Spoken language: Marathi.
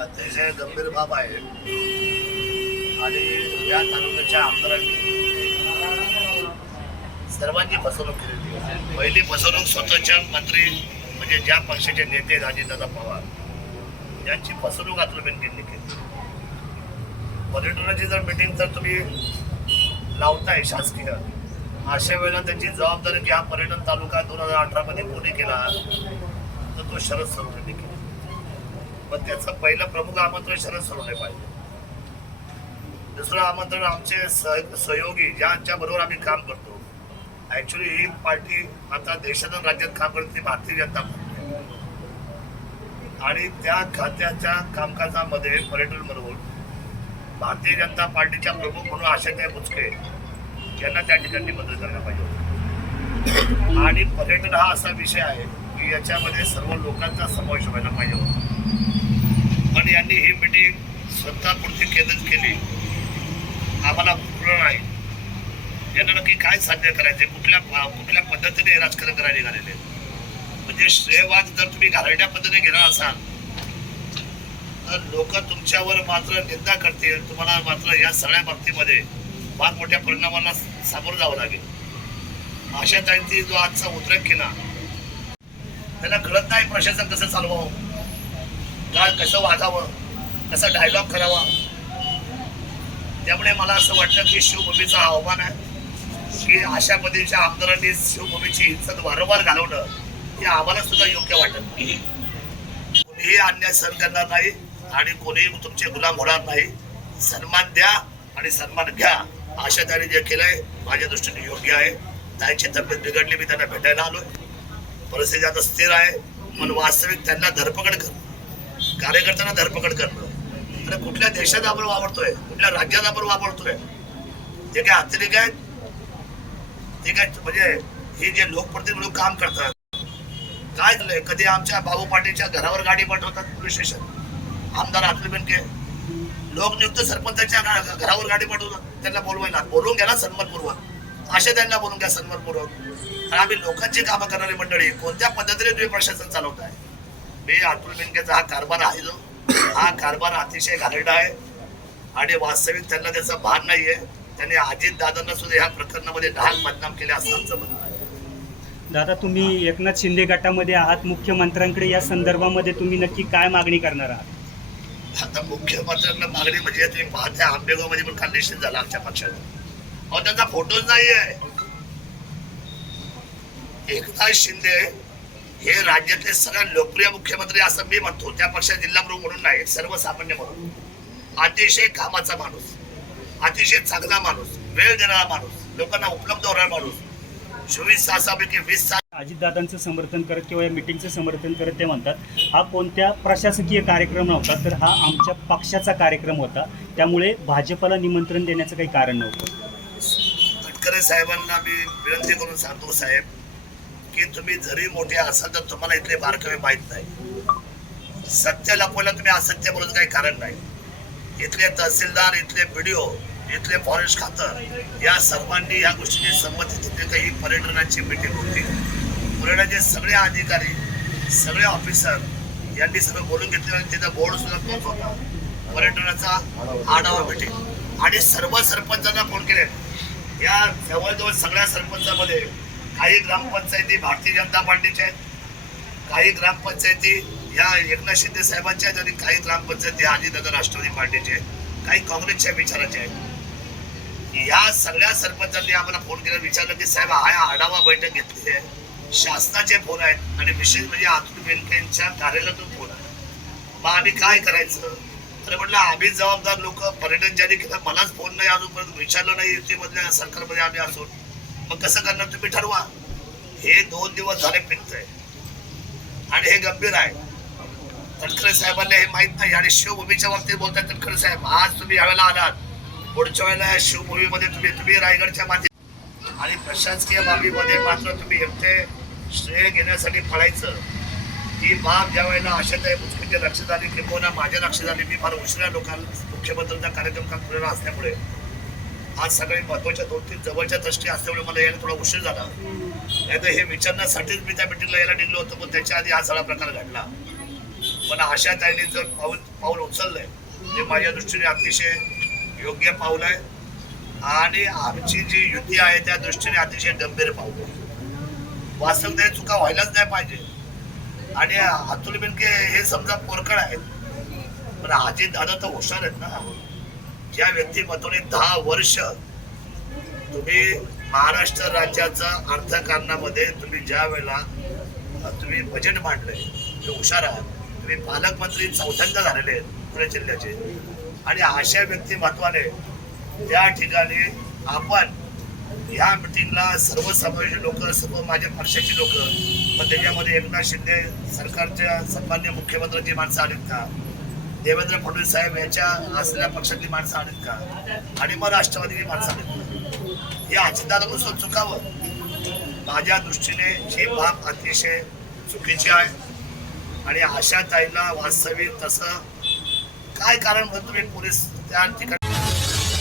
अतिशय गंभीर बाब आहे. आणि या तालुक्याच्या आमदारांनी सर्वांची फसवणूक केलेली आहे. पहिली फसवणूक स्वतःच्या मंत्री म्हणजे ज्या पक्षाचे नेते राजेंद्रदा पवार यांची फसवणूक अतुल केली. पर्यटनाची जर मिटिंग जर तुम्ही लावताय शासकीय. अशा वेळेला त्यांची जबाबदारी की हा पर्यटन तालुका दोन हजार अठरा मध्ये कोणी केला तर तो शरद सरोवरेंनी केला. पण त्याचं पहिलं प्रमुख आमंत्रण शरद सरोवरे पाहिजे दुसरं आमंत्रण आमचे सह सहयोगी ज्यांच्या बरोबर आम्ही काम करतो. ऍक्च्युली ही पार्टी आता देशात राज्यात काम करते ती भारतीय जनता पार्टी. आणि त्या खात्याच्या कामकाजामध्ये पर्यटन बरोबर भारतीय जनता पार्टीच्या प्रमुख म्हणून आशाताई बुचके यांना त्या ठिकाणी मदत करायला पाहिजे आणि पर्यटन हा असा विषय आहे की याच्यामध्ये सर्व लोकांचा समावेश व्हायला पाहिजे होता. पण यांनी ही मिटिंग स्वतःपुरती केंद्रित केली. आम्हाला पूर्ण नाही. यांना नक्की काय साध्य करायचे कुठल्या कुठल्या पद्धतीने राजकारण करायला निघालेले? म्हणजे श्रेयवाद जर तुम्ही घालवण्या पद्धतीने घेणार असाल तर लोक तुमच्यावर मात्र निंदा करतील. तुम्हाला मात्र या सगळ्या बाबतीमध्ये फार मोठ्या परिणामांना सामोरं जावं लागेल. अशा त्यांची जो आजचा उद्रेक केला त्याला कळत नाही प्रशासन कसं चालवावं. काळ कसं वागावं कसा डायलॉग करावा? त्यामुळे मला असं वाटतं की शिवभूमीचा आव्हान आहे की अशा पद्धतीच्या आमदारांनी शिवभूमीची इज्जत वारंवार घालवणं हे आम्हाला सुद्धा योग्य वाटत नाही. कोणीही अन्याय सहन करणार नाही आणि कोणीही तुमचे गुलाम होणार नाही. सन्मान द्या आणि सन्मान घ्या. अशा त्याने जे केलंय माझ्या दृष्टीने योग्य आहे. त्यांची तब्येत बिघडली मी त्यांना भेटायला आलोय. परिस्थिती आता स्थिर आहे. पण वास्तविक त्यांना धरपकड कर. कार्यकर्त्यांना धरपकड करणं. आणि कुठल्या देशात आपण वापरतोय कुठल्या राज्यात आपण वापरतोय जे काय अतिरेक आहेत? ते काय म्हणजे हे जे लोकप्रतिनिधी म्हणून काम करतात. काय झालंय? कधी आमच्या बाबू पाटीलच्या घरावर गाडी पाठवतात पोलीस स्टेशन? आमदार अखिल बेनके. लोकनियुक्त सरपंचाच्या घरावर गाडी पाठवतात. त्यांना बोलवायला. बोलवून घ्या ना सन्मानपूर्वक. असे त्यांना बोलून घ्या सन्मानपूर्वक. आम्ही लोकांची कामं करणारी मंडळी कोणत्या पद्धतीने तुम्ही प्रशासन चालवताय? मी अतुल बेनकेचा हा कारभार आहे जो. हा कारभार अतिशय घाणेरडा आहे. आणि वास्तविक त्यांना त्याचं भान नाहीये. त्यांनी अजित दादांना सुद्धा ह्या प्रकरणामध्ये ढाल बदनाम केले असं आमचं म्हणणं आहे. दादा तुम्ही एकनाथ शिंदे गटामध्ये आहात. मुख्यमंत्र्यांकडे या संदर्भामध्ये तुम्ही नक्की काय मागणी करणार आहात? आता मुख्यमंत्र्यांना मागणी म्हणजे तुम्ही पाहत्या आंबेगावमध्ये पण काल निश्चित झाला आमच्या पक्षाचा. अहो त्यांचा फोटोच नाही आहे एकनाथ शिंदे हे राज्यातले सगळ्यात लोकप्रिय मुख्यमंत्री असं मी म्हणतो. त्या पक्षात जिल्हा प्रमुख म्हणून नाही सर्वसामान्य म्हणून. अतिशय कामाचा माणूस अतिशय चांगला माणूस वेळ देणारा माणूस लोकांना उपलब्ध होणारा माणूस. चोवीस तासापैकी वीस तास अजितदादांचं समर्थन करत किंवा या मिटिंगचं समर्थन करत ते म्हणतात हा कोणत्या प्रशासकीय कार्यक्रम नव्हता तर हा आमच्या पक्षाचा कार्यक्रम होता. त्यामुळे भाजपला निमंत्रण देण्याचं काही कारण नव्हतं. तटकरे साहेबांना मी विनंती करून सांगतो साहेब की तुम्ही जरी मोठे असाल तर तुम्हाला इथले बारकावे माहीत नाही. सत्य लपवायला तुम्ही असत्य बोलत काही कारण नाही. इथले तहसीलदार इथले बीडीओ इथले फॉरेस्ट खातं या सर्वांनी या गोष्टीची संमती दिली की पर्यटनाची मिटिंग होती. पर्यटनाचे सगळे अधिकारी सगळे ऑफिसर यांनी सगळं बोलून घेतले आणि तिथं बोर्ड सुद्धा तोच होता. पर्यटनाचा आढावा मिटिंग आणि सर्व सरपंचांना फोन केले. या जवळजवळ सगळ्या सरपंचामध्ये काही ग्रामपंचायती भारतीय जनता पार्टीच्या आहेत. काही ग्रामपंचायती या एकनाथ शिंदे साहेबांच्या आहेत आणि काही ग्रामपंचायती या अजितनगर राष्ट्रवादी पार्टीचे आहेत. काही काँग्रेसच्या विचाराच्या आहेत. या सगळ्या सरपंचांनी आम्हाला फोन केला विचारलं की साहेब हा आढावा बैठक घेतली आहे. शासनाचे फोन आहेत आणि विशेष म्हणजे अतुल बेनके कार्यालयातून फोन आहे. मग आम्ही काय करायचं? अरे म्हटलं आम्ही जबाबदार लोक पर्यटन ज्यांनी केलं मलाच फोन नाही अजूनपर्यंत विचारलं नाही युतीमधल्या सरकारमध्ये आम्ही असून. मग कसं करणार तुम्ही ठरवा. हे दोन दिवस झाले पिकतंय. आणि हे गंभीर आहे. तनखरे साहेबांना हे माहीत नाही आणि शिवभूमीच्या बाबतीत बोलताय तनखरे साहेब आज तुम्ही यावेळेला आलात. पुढच्या वेळेला शिवभूमीमध्ये तुम्ही तुम्ही रायगडच्या मातीत आणि प्रशासकीय बाबीमध्ये मात्र तुम्ही एकटे श्रेय घेण्यासाठी फळायचं ही बाब ज्या वेळेला आशाताई मुस्किनच्या लक्षात आली किंवा माझ्या लक्षात आली मी फार उशिरा लोकांना मुख्यमंत्र्यांचा कार्यक्रम का असल्यामुळे. आज सगळे महत्त्वाच्या दोन तीन जवळच्या दृष्टी असल्यामुळे मला यायला थोडा उशीर झाला. नाही तर हे विचारण्यासाठीच मी त्या मिटिंगला यायला निघलो होतो पण त्याच्या आधी हा सगळा प्रकार घडला. पण अशा त्यांनी जर पाऊल पाऊल उचललंय ते माझ्या दृष्टीने अतिशय योग्य पाऊल आहे. आणि आमची जी युती आहे त्या दृष्टीने अतिशय गंभीर पाऊल आहे. वास्तविकता हे चुका व्हायलाच नाही पाहिजे. आणि अतुल बिनके हे समजा पोरकड आहेत पण आजी दादा तर हुशार आहेत ना. ज्या व्यक्तिमत्वाने दहा वर्ष तुम्ही महाराष्ट्र राज्याचा अर्थकारणामध्ये तुम्ही ज्या वेळेला तुम्ही बजेट मांडलंय तुम्ही हुशार आहात तुम्ही पालकमंत्री चौथ्यांदा झालेले आहेत पुणे जिल्ह्याचे आणि अशा व्यक्तिमत्वाने त्या ठिकाणी आपण ह्या मिटिंगला सर्वसमावेशी लोक सर्व माझ्या पक्षाची लोक पण त्याच्यामध्ये एकनाथ शिंदे सरकारच्या सन्मान्य मुख्यमंत्र्यांची माणसं आलीत का? देवेंद्र फडणवीस साहेब यांच्या असलेल्या पक्षातली माणसं आलीत का? आणि मग राष्ट्रवादीची माणसं आलीत का? हे अजितदादापासून चुकावं. माझ्या दृष्टीने ही बाब अतिशय चुकीची आहे. आणि अशा ताईला वास्तविक तसं काय कारण म्हणून तुम्ही पोलीस त्या ठिकाणी